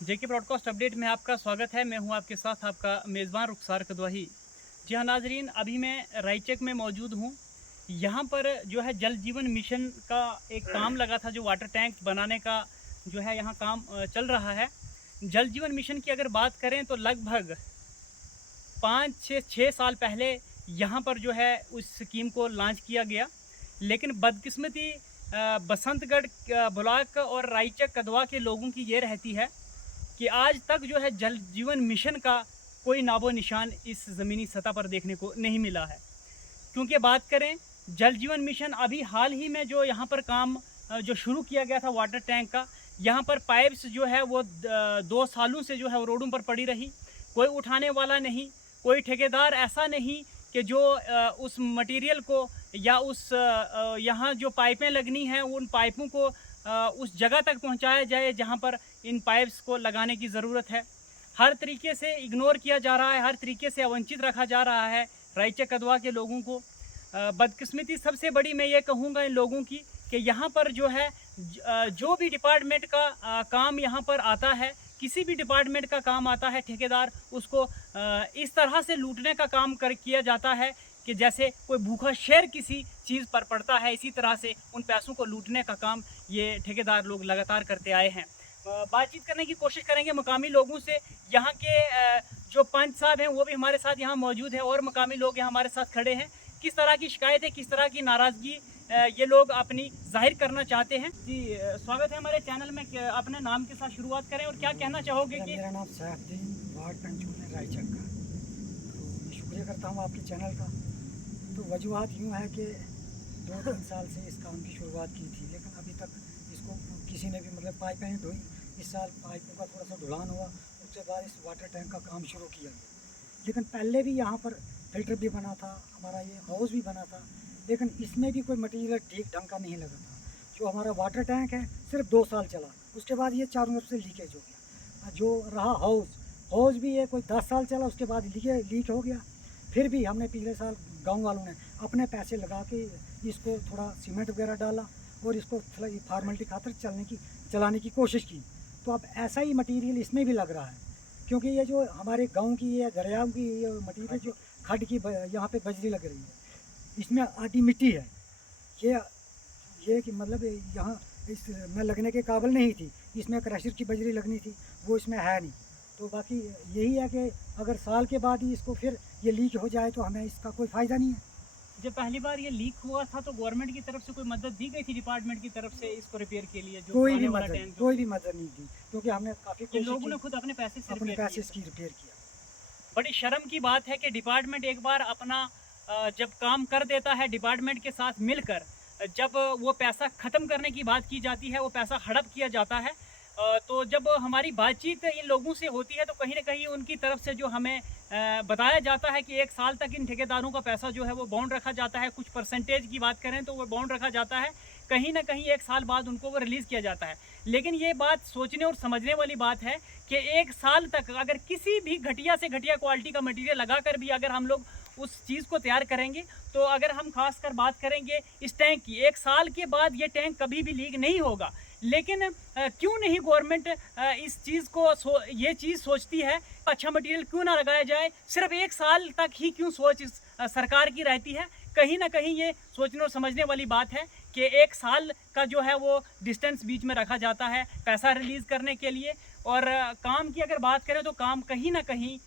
जेके broadcast update में आपका स्वागत है। मैं हूं आपके साथ आपका मेज़बान रुखसार कदवाही। जी हाँ नाजरीन, अभी मैं रायचक में मौजूद हूं। यहां पर जो है जल जीवन मिशन का एक काम लगा था, जो वाटर टैंक बनाने का जो है यहां काम चल रहा है। जल जीवन मिशन की अगर बात करें तो लगभग 5 से 6 साल पहले यहाँ पर जो है उस स्कीम को लॉन्च किया गया, लेकिन बदकिस्मती बसंतगढ़ ब्लॉक और रायचक कदवा के लोगों की ये रहती है कि आज तक जो है जल जीवन मिशन का कोई नामो निशान इस ज़मीनी सतह पर देखने को नहीं मिला है। क्योंकि बात करें जल जीवन मिशन, अभी हाल ही में जो यहाँ पर काम जो शुरू किया गया था वाटर टैंक का, यहाँ पर पाइप्स जो है वो 2 सालों से जो है वो रोडों पर पड़ी रही। कोई उठाने वाला नहीं, कोई ठेकेदार ऐसा नहीं कि जो उस मटेरियल को या उस यहाँ जो पाइपें लगनी हैं उन पाइपों को उस जगह तक पहुँचाया जाए जहाँ पर इन पाइप्स को लगाने की ज़रूरत है। हर तरीके से इग्नोर किया जा रहा है, हर तरीके से अवंचित रखा जा रहा है रायचक कदवा के लोगों को। बदकिस्मती सबसे बड़ी मैं ये कहूँगा इन लोगों की कि यहाँ पर जो है जो भी डिपार्टमेंट का काम यहाँ पर आता है, किसी भी डिपार्टमेंट का काम आता है, ठेकेदार उसको इस तरह से लूटने का काम किया जाता है कि जैसे कोई भूखा शेर किसी चीज़ पर पड़ता है, इसी तरह से उन पैसों को लूटने का काम ये ठेकेदार लोग लगातार करते आए हैं। बातचीत करने की कोशिश करेंगे मुकामी लोगों से। यहाँ के जो पंच साहब हैं वो भी हमारे साथ यहाँ मौजूद हैं और मुकामी लोग यहाँ हमारे साथ खड़े हैं। किस तरह की शिकायत है, किस तरह की नाराज़गी ये लोग अपनी जाहिर करना चाहते हैं। जी स्वागत है हमारे चैनल में। अपने नाम के साथ शुरुआत करें और क्या कहना चाहोगे कि मेरा नाम सैफुद्दीन, वार्ड पंचून है रायचक का। तो मैं शुक्रिया करता हूँ आपके चैनल का। तो वजूहत यूँ है कि 2-3 साल से इस काम की शुरुआत की थी, लेकिन अभी तक इसको किसी ने भी मतलब पाइपें ढोई। इस साल पाइपों का थोड़ा सा ढुलान हुआ, उसके बाद इस वाटर टैंक का काम शुरू किया गया। लेकिन पहले भी यहाँ पर फिल्टर भी बना था, हमारा ये हाउस भी बना था, लेकिन इसमें भी कोई मटीरियल ठीक ढंग का नहीं लगा था। जो हमारा वाटर टैंक है सिर्फ 2 साल चला, उसके बाद ये चारों तरफ से लीकेज हो गया। जो रहा हाउस भी ये कोई 10 साल चला, उसके बाद लीक हो गया। फिर भी हमने पिछले साल गांव वालों ने अपने पैसे लगा के इसको थोड़ा सीमेंट वगैरह डाला और इसको फार्मेलिटी खातर चलाने की कोशिश की। तो अब ऐसा ही मटेरियल इसमें भी लग रहा है, क्योंकि ये जो हमारे गांव की ये दरियाओं की ये मटेरियल जो खड्ड की यहाँ पे बजरी लग रही है, इसमें आधी मिट्टी है। ये कि मतलब यहाँ इसमें लगने के काबिल नहीं थी, इसमें क्रशर की बजरी लगनी थी, वो इसमें है नहीं। तो बाकी यही है कि अगर साल के बाद ही इसको फिर ये लीक हो जाए तो हमें इसका कोई फ़ायदा नहीं है। जब पहली बार ये लीक हुआ था तो गवर्नमेंट की तरफ से कोई मदद दी गई थी डिपार्टमेंट की तरफ से इसको रिपेयर के लिए? जो कोई भी वाला मदद टैंक कोई भी मदद नहीं दी, क्योंकि हमने काफ़ी इन कोशिश लोगों ने की, खुद अपने पैसे से अपने रिपेयर पैसे किया। की रिपेयर किया। बड़ी शर्म की बात है कि डिपार्टमेंट एक बार अपना जब काम कर देता है डिपार्टमेंट के साथ मिलकर, जब वो पैसा ख़त्म करने की बात की जाती है, वो पैसा हड़प किया जाता है, तो जब हमारी बातचीत इन लोगों से होती है तो कहीं ना कहीं उनकी तरफ से जो हमें बताया जाता है कि 1 साल तक इन ठेकेदारों का पैसा जो है वो बाउंड रखा जाता है। कुछ परसेंटेज की बात करें तो वो बाउंड रखा जाता है, कहीं ना कहीं 1 साल बाद उनको वो रिलीज़ किया जाता है। लेकिन ये बात सोचने और समझने वाली बात है कि 1 साल तक अगर किसी भी घटिया से घटिया क्वालिटी का मटेरियल लगाकर भी अगर हम लोग उस चीज़ को तैयार करेंगे, तो अगर हम खास कर बात करेंगे इस टैंक की, 1 साल के बाद ये टैंक कभी भी लीक नहीं होगा। लेकिन क्यों नहीं गवर्नमेंट इस चीज़ को ये चीज़ सोचती है, अच्छा मटेरियल क्यों ना लगाया जाए, सिर्फ 1 साल तक ही क्यों सोच सरकार की रहती है? कहीं ना कहीं ये सोचने और समझने वाली बात है कि 1 साल का जो है वो डिस्टेंस बीच में रखा जाता है पैसा रिलीज़ करने के लिए। और काम की अगर बात करें तो काम कहीं ना कहीं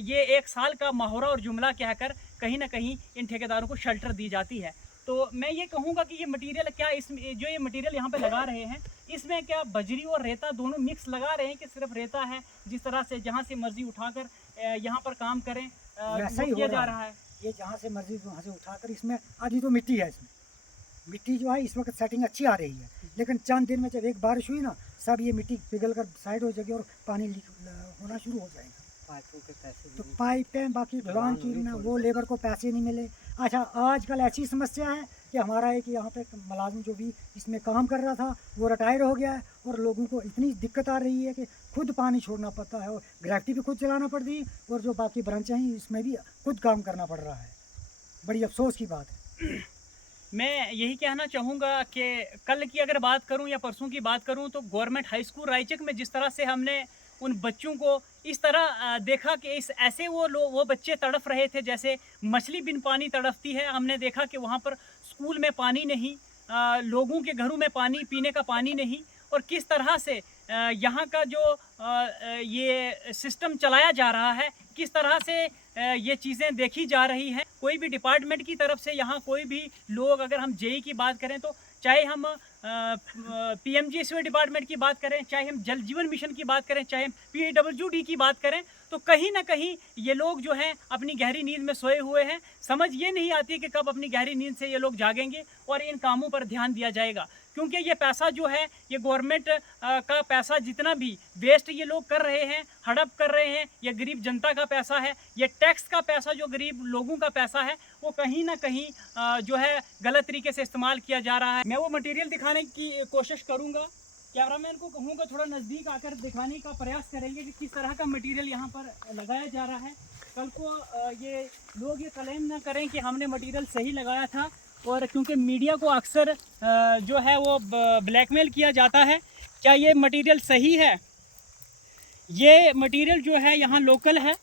ये 1 साल का माहौरा और जुमला कहकर कहीं ना कहीं इन ठेकेदारों को शेल्टर दी जाती है। तो मैं ये कहूँगा कि ये मटेरियल क्या जो ये मटेरियल यहाँ पे लगा रहे हैं, इसमें क्या बजरी और रेता दोनों मिक्स लगा रहे हैं कि सिर्फ रेता है, जिस तरह से जहाँ से मर्जी उठाकर यहाँ पर काम करें वैसा वो ही किया हो जा रहा रहा है। है? ये जहाँ से मर्जी वहाँ से उठाकर, इसमें आधी तो मिट्टी है, इसमें मिट्टी जो है इस वक्त सेटिंग अच्छी आ रही है, लेकिन चंद दिन में जब एक बारिश हुई ना, सब ये मिट्टी पिघल कर साइड हो जाएगी और पानी लीक होना शुरू हो जाएगा। पाइपों के पैसे तो पाइपें बाकी ढलान की ना, वो लेबर को पैसे नहीं मिले। अच्छा, आजकल ऐसी समस्या है कि हमारा एक यहाँ पे मुलाजिम जो भी इसमें काम कर रहा था वो रिटायर हो गया है, और लोगों को इतनी दिक्कत आ रही है कि खुद पानी छोड़ना पड़ता है, और ग्रेविटी भी खुद चलाना पड़ती है, और जो बाकी ब्रांचें हैं इसमें भी खुद काम करना पड़ रहा है। बड़ी अफसोस की बात है। मैं यही कहना चाहूँगा कि कल की अगर बात करूँ या परसों की बात करूँ तो गवर्नमेंट हाई स्कूल रायचक में जिस तरह से हमने उन बच्चों को इस तरह देखा कि इस ऐसे वो बच्चे तड़फ रहे थे जैसे मछली बिन पानी तड़फती है। हमने देखा कि वहाँ पर स्कूल में पानी नहीं, लोगों के घरों में पानी, पीने का पानी नहीं, और किस तरह से यहाँ का जो ये सिस्टम चलाया जा रहा है, किस तरह से ये चीज़ें देखी जा रही हैं। कोई भी डिपार्टमेंट की तरफ से यहाँ कोई भी लोग, अगर हम जेई की बात करें तो चाहे हम पीएमजीएसवाई डिपार्टमेंट की बात करें, चाहे हम जल जीवन मिशन की बात करें, चाहे हम पीडब्ल्यूडी की बात करें, तो कहीं ना कहीं ये लोग जो हैं अपनी गहरी नींद में सोए हुए हैं। समझ ये नहीं आती कि कब अपनी गहरी नींद से ये लोग जागेंगे और इन कामों पर ध्यान दिया जाएगा। क्योंकि ये पैसा जो है, ये गवर्नमेंट का पैसा जितना भी वेस्ट ये लोग कर रहे हैं, हड़प कर रहे हैं, ये गरीब जनता का पैसा है, ये टैक्स का पैसा जो गरीब लोगों का पैसा है, वो कहीं ना कहीं जो है गलत तरीके से इस्तेमाल किया जा रहा है। मैं वो मटेरियल दिखाने की कोशिश करूँगा, कैमरामैन को कहूँगा थोड़ा नज़दीक आकर दिखाने का प्रयास करेंगे कि किस तरह का मटेरियल यहाँ पर लगाया जा रहा है। कल को ये लोग ये क्लेम ना करें कि हमने मटेरियल सही लगाया था, और क्योंकि मीडिया को अक्सर जो है वो ब्लैकमेल किया जाता है। क्या ये मटेरियल सही है? ये मटेरियल जो है यहाँ लोकल है,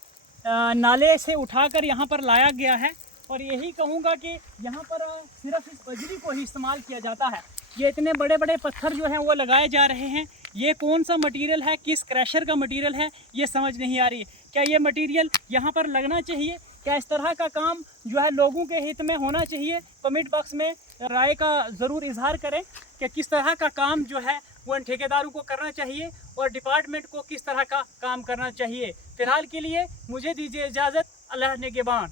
नाले से उठाकर यहाँ पर लाया गया है, और यही कहूँगा कि यहाँ पर सिर्फ इस बजरी को ही इस्तेमाल किया जाता है। ये इतने बड़े बड़े पत्थर जो हैं वो लगाए जा रहे हैं। ये कौन सा मटेरियल है, किस क्रैशर का मटेरियल है, ये समझ नहीं आ रही। क्या ये मटेरियल यहाँ पर लगना चाहिए? क्या इस तरह का काम जो है लोगों के हित में होना चाहिए? कमेंट बॉक्स में राय का ज़रूर इजहार करें कि किस तरह का काम जो है वो इन ठेकेदारों को करना चाहिए और डिपार्टमेंट को किस तरह का काम करना चाहिए। फ़िलहाल के लिए मुझे दीजिए इजाज़त। अल्लाह निगहबान।